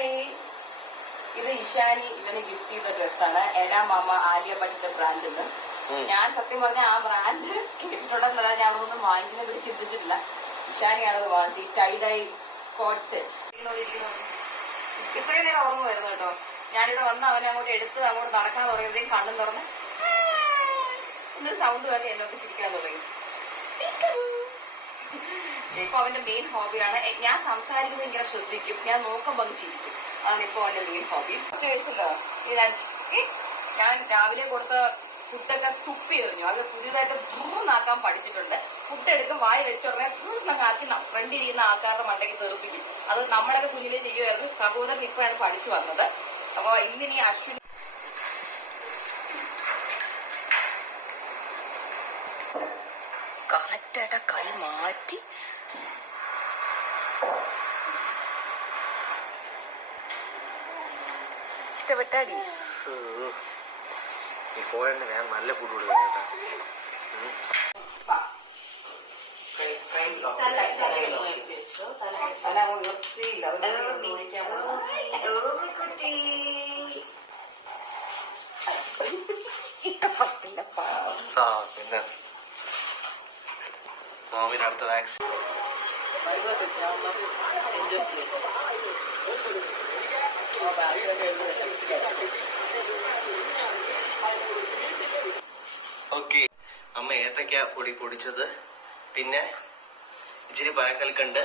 Hi, ഇത് ഇഷാനി ഇവന് gift ചെയ്ത ഡ്രസ്സാണ്. എഡാ മാമ ആലിയ ഭട്ടിന്റെ ബ്രാൻഡിന്ന്. ഞാൻ സത്യം പറഞ്ഞ ആ ബ്രാൻഡ് കേട്ടിട്ടുണ്ടെന്നല്ല, ഞാൻ അതൊന്നും വാങ്ങിക്കുന്നതിനെ പറ്റി ചിന്തിച്ചിട്ടില്ല. ഇഷാനിയാണത് വാങ്ങിച്ചു. Tie-dye code set. ഇത്രയും നേരം ഉറങ്ങുമായിരുന്നു കേട്ടോ. ഞാനിവിടെ വന്ന് അവനെ അങ്ങോട്ട് എടുത്ത് അങ്ങോട്ട് നടക്കാൻ തുടങ്ങിയതേക്കും കണ്ണും തുറന്ന് എന്തൊരു സൗണ്ട് വരെ എന്നോട്ട് ചിരിക്കാൻ തുടങ്ങി. ഇപ്പൊ അവന്റെ മെയിൻ ഹോബിയാണ്. ഞാൻ സംസാരിക്കുന്നത് ഇങ്ങനെ ശ്രദ്ധിക്കും, ഞാൻ നോക്കുമ്പോൾ അങ്ങ് ചിരിക്കും. അതാണ് ഇപ്പൊ അവന്റെ മെയിൻ ഹോബി. കഴിച്ചല്ലോ ഈ ലഞ്ച്. ഞാൻ രാവിലെ കൊടുത്ത ഫുഡൊക്കെ തുപ്പി എറിഞ്ഞു. അത് പുതിയതായിട്ട് ഭൂന്നാക്കാൻ പഠിച്ചിട്ടുണ്ട്. ഫുഡ് എടുക്കും, വായി വെച്ചുടനെ ഭൂന്നങ്ങ് ആക്കി ഫ്രണ്ടിരിക്കുന്ന ആൾക്കാരുടെ മണ്ടയ്ക്ക് തെറിപ്പിക്കും. അത് നമ്മളൊക്കെ കുഞ്ഞിലെ ചെയ്യുമായിരുന്നു. സഹോദരൻ ഇപ്പോഴാണ് പഠിച്ചു വന്നത്. അപ്പൊ ഇന്നിനി അശ്വിൻ കറക്റ്റായിട്ട് കൈ മാറ്റി ഇഷ്ടപ്പെട്ടാടി. ഞാൻ നല്ല ഫുഡ് കൊടുക്കാം. പിന്നെ സ്വാമിയുടെ അടുത്ത വാക്സിൻ എൻജോയ് ചെയ്യും. ഓക്കെ, അമ്മ ഏത്തക്ക പൊടി പൊടിച്ചത്, പിന്നെ ഇച്ചിരി പഴക്കൽക്കണ്ട്,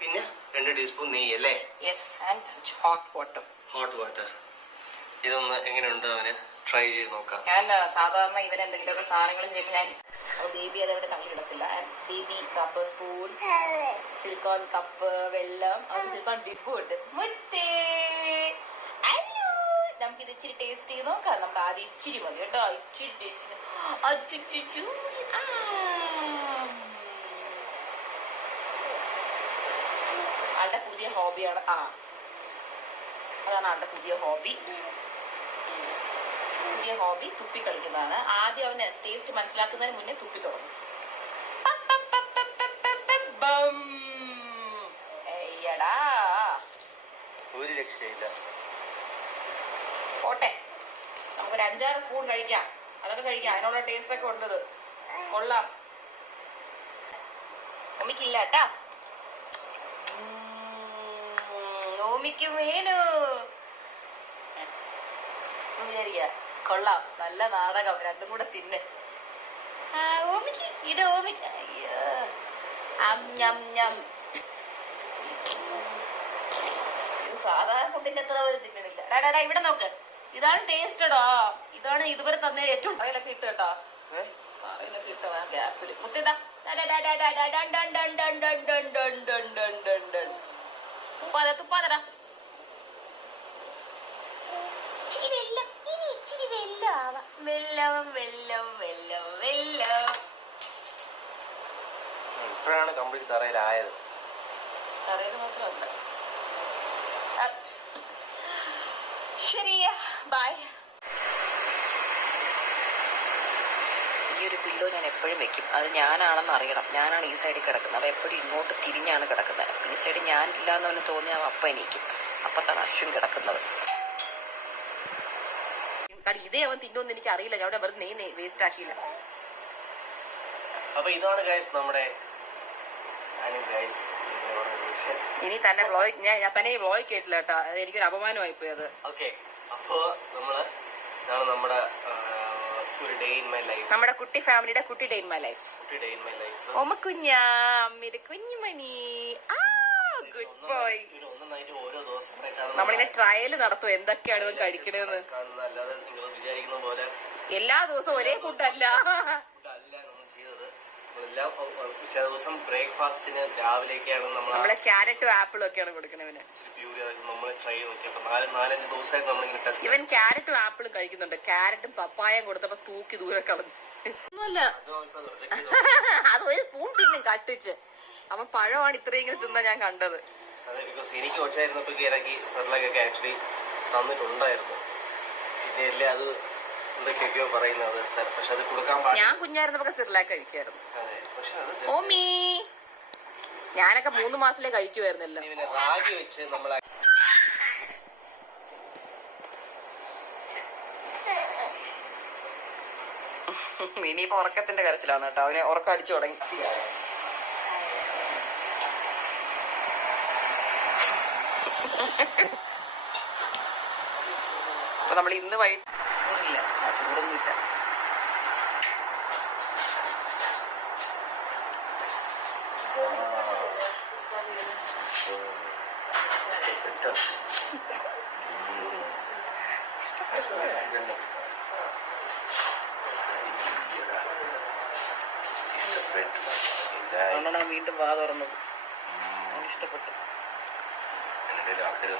പിന്നെ 2 ടീസ്പൂൺ നെയ്യ് അല്ലേ? Hot water. ഇതൊന്ന് എങ്ങനെയുണ്ട് അവന് ട്രൈ ചെയ്ത് നോക്കാം. ഞാൻ സാധാരണ ഇവന് എന്തെങ്കിലുമൊക്കെ സാധനങ്ങൾ ചെയ്യുമ്പോൾ ഞാൻ ബേബി അതവിടെ തള്ളി കിടക്കില്ല. Baby cup, spoon, silicone cup, വെള്ളം, സിലിക്കോൺ ഡിബ് ഉണ്ട്. മുത്തേ അയ്യോ, നമുക്കിത് ഇച്ചിരി ടേസ്റ്റ് ചെയ്ത് നോക്കാം. നമുക്ക് ആദ്യം ഇച്ചിരി മതി കേട്ടോ. ഇച്ചിരി ടേസ്റ്റ്. ആളുടെ പുതിയ ഹോബിയാണ്. അതാണ് ആളുടെ പുതിയ ഹോബി. തുപ്പി കളിക്കുന്നതാണ്. ആദ്യം അവന് ടേസ്റ്റ് മനസ്സിലാക്കുന്നതിന് മുന്നേ തുപ്പി തുടങ്ങും. ഒരു രക്ഷയില്ല. പോട്ടെ, നമുക്കൊരു 5-6 സ്പൂൺ കഴിക്കാം. അതൊക്കെ കഴിക്കാം. അതിനുള്ള ടേസ്റ്റ് ഒക്കെ ഉണ്ടത്. കൊള്ളാം. ഓമിക്കില്ല കേട്ടാ. ഓമിക്ക് മേനു വിചാരിക്ക. കൊള്ളാം, നല്ല നാടകം. രണ്ടും കൂടെ തിന്നെ. ഓമിക്ക് ഇത് ഓമിക്ക്. അയ്യോ, ഇത് സാധാരണ ഫുഡിന്റെ അത്ര ഒരു തിന്നണില്ല. ഡാ ഇവിടെ നോക്ക്. ഇതാണ് ടേസ്റ്റഡോ. ഇതാണ് ഇതുവരെ തന്നെ ഏറ്റവും കറയിലൊക്കെ ഇട്ട് കേട്ടോ. കറയിലൊക്കെ ഇട്ട ഗ്യാപ്പില് മുത്തിതാ. തുപ്പാതടാ. ഇച്ചിരി വെള്ളം. ഇപ്പോഴാണ് കംപ്ലീറ്റ് തറയിലായത്. തറയിൽ മാത്രമല്ല. ശരിയാ, ബൈ. ഈ ഒരു പില്ലോ ഞാൻ എപ്പോഴും വെക്കും. അത് ഞാനാണെന്ന് അറിയണം. ഞാനാണ് ഈ സൈഡിൽ കിടക്കുന്നത്. അവ എപ്പോഴും ഇങ്ങോട്ട് തിരിഞ്ഞാണ് കിടക്കുന്നത്. ഈ സൈഡ് ഞാനില്ല എന്നവന് തോന്നിയാൽ അപ്പം എണീക്കും. അപ്പത്താണ് അശ്വിൻ കിടക്കുന്നത്. കാരണം ഇതേ അവൻ തിന്നോന്ന് എനിക്ക് അറിയില്ല. ഞാൻ അവിടെ വെറുതെ നെയ് വേസ്റ്റ് ആക്കിയില്ല. അപ്പൊ ഇതാണ് ഗൈസ് നമ്മുടെ ഇനി തന്നെ വ്ളോഗ് ഞാൻ തന്നെ ഈ വ്ളോഗ് കേട്ടില്ല കേട്ടോ. അത് എനിക്കൊരു അപമാനമായി പോയി അത്. ഓക്കെ, അപ്പോ ഇതാണ് നമ്മുടെ ഒരു ഡേ ഇൻ മൈ ലൈഫ്. നമ്മുടെ കുട്ടി ഫാമിലിയുടെ കുട്ടി ഡേ ഇൻ മൈ ലൈഫ്. ഓമ കുഞ്ഞാ, അമ്മയുടെ കുഞ്ഞുമണി. Good boy. ഓരോ ദിവസമായിട്ടാണ് നമ്മളിങ്ങനെ ട്രയൽ നടത്തും എന്തൊക്കെയാണ് ഇവൻ കഴിക്കണേന്ന്. അല്ലാതെ നിങ്ങൾ വിചാരിക്കുന്ന പോലെ എല്ലാ ദിവസവും ഒരേ ഫുഡല്ല നമ്മൾ ചെയ്തത്. ചില ദിവസം ബ്രേക്ക്ഫാസ്റ്റിന് രാവിലേക്കാണ് നമ്മളെ ക്യാരറ്റും ആപ്പിളും ഒക്കെയാണ് കൊടുക്കണവന്. നമ്മൾ ട്രൈ ചെയ്ത് നോക്കിയപ്പോ 4-5 ദിവസമായിട്ട് നമ്മളിങ്ങനെ ടെസ്റ്റ്. ഇവൻ ക്യാരറ്റും ആപ്പിളും കഴിക്കുന്നുണ്ട്. ക്യാരറ്റും പപ്പായം കൊടുത്തപ്പോ തൂക്കി ദൂരെ കളഞ്ഞു. ഒന്നുമല്ല, അത് ഒരു സ്പൂൺ തിന്നും കട്ടിച്ച്. അവൻ പഴമാണ് ഇത്രയെങ്കിലും തിന്നാ ഞാൻ കണ്ടത്. അതെ, ബിക്കോസ് എനിക്ക് കൊച്ചായിരുന്നപ്പോ ഇറക്കി സെർലാക്കൊക്കെ ആക്ച്വലി തന്നിട്ടുണ്ടായിരുന്നു. പിന്നെ അല്ലേ അത് എന്തൊക്കെയൊക്കെയോ പറയുന്നത്. പക്ഷെ അത് കൊടുക്കാൻ പാടില്ല. ഞാൻ കുഞ്ഞായിരുന്നപ്പോ സെർലാക്ക് കഴിക്കുമായിരുന്നു. അതെ, പക്ഷെ അത് ഓമീ ഞാനൊക്കെ 3 മാസത്തിലേ കഴിക്കുമായിരുന്നല്ലോ. റാഗി വെച്ച് നമ്മൾ ഇനിയിപ്പോ ഉറക്കത്തിന്റെ കരച്ചിലാണ് കേട്ടോ. അവനെ ഉറക്കം അടിച്ചു തുടങ്ങി. അപ്പൊ നമ്മൾ ഇന്ന് വൈകിട്ട് ചൂടില്ല, ചൂടൊന്നുമില്ല. അതുകൊണ്ടാണ് വീണ്ടും വാ തുറന്നത്. ഇഷ്ടപ്പെട്ടു.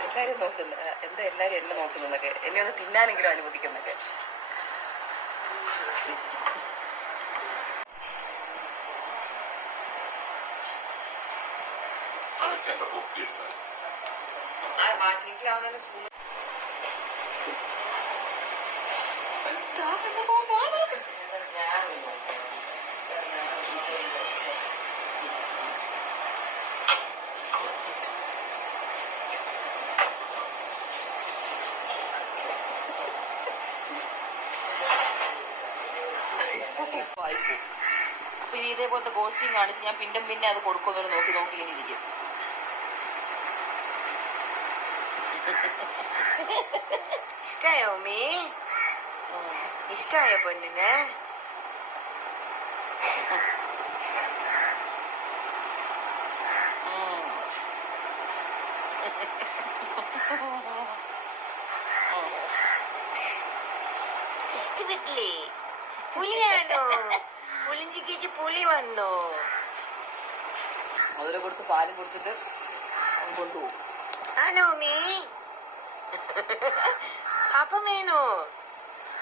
എല്ലാരും നോക്കുന്നു, എന്താ എല്ലാരും എന്നെ നോക്കുന്നൊക്കെ, എന്നെ ഒന്ന് തിന്നാനെങ്കിലും അനുവദിക്കുന്നൊക്കെ. വീട്ടിലാവുന്നതിന് സ്കൂൾ അപ്പൊ ഇതേപോലത്തെ ഗോഷ്ടിയും കാണിച്ച് ഞാൻ പിന്നെ അത് കൊടുക്കുന്നൊരു നോക്കി ഇങ്ങനെ ഇരിക്കും. ഇഷ്ടായോ മീ? ഇഷ്ടായോ പൊന്നിനെ? ഇഷ്ടപ്പെട്ടില്ലേ? പുലിയാണോ? പുളിഞ്ചിക്കേക്ക് പുലി വന്നോ? മധുരം കൊടുത്ത് പാലും കൊടുത്തിട്ട് കൊണ്ടുപോകും. ആണോ മീ? പാപ്പം വേണോ?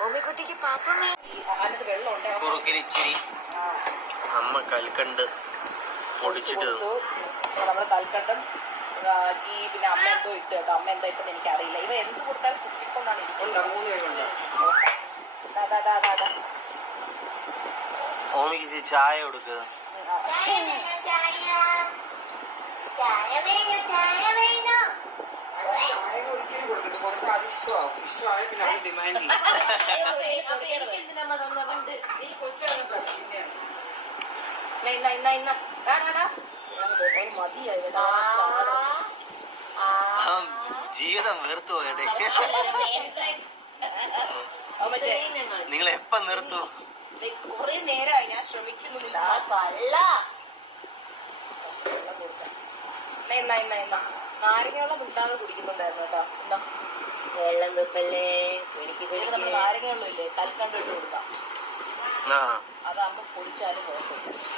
ഓമിക്കുട്ടിക്ക് പാപ്പം വേണോ? അതിനകത്ത് വെള്ളം ഉണ്ട്. കുറുക്കിരിച്ചിരി അമ്മ കൽക്കണ്ട് പൊടിച്ചിട്ട് നമ്മള് കൽക്കണ്ടും പിന്നെ അമ്മ എന്തോ ഇട്ട് കേട്ടോ. അമ്മ എന്താ ഇട്ടെന്ന് എനിക്കറിയില്ല. ഇവ എന്ത് കൊടുത്താലും കുട്ടിക്കൊണ്ടാണ് ഇരിക്കുന്നത്. ഓമിക്ക് ചായ കൊടുക്കുക. ജീവിതം വെറുത്തു പോയടേ. നിങ്ങൾ എപ്പം നിർത്തൂ? കൊറേ നേരമായി ഞാൻ ശ്രമിക്കുന്നു. നാരങ്ങവെള്ളം കിട്ടാതെ കുടിക്കുന്നുണ്ടായിരുന്നു കേട്ടോ. എന്താ വെള്ളം തുപ്പല്ലേ? നമ്മള് നാരങ്ങവെള്ളം ഇല്ലേ, കൽക്കണ്ട് ഇട്ട് കൊടുക്കാം. ആ അതാകുമ്പോ പൊടിച്ചാലും കുഴപ്പമില്ല.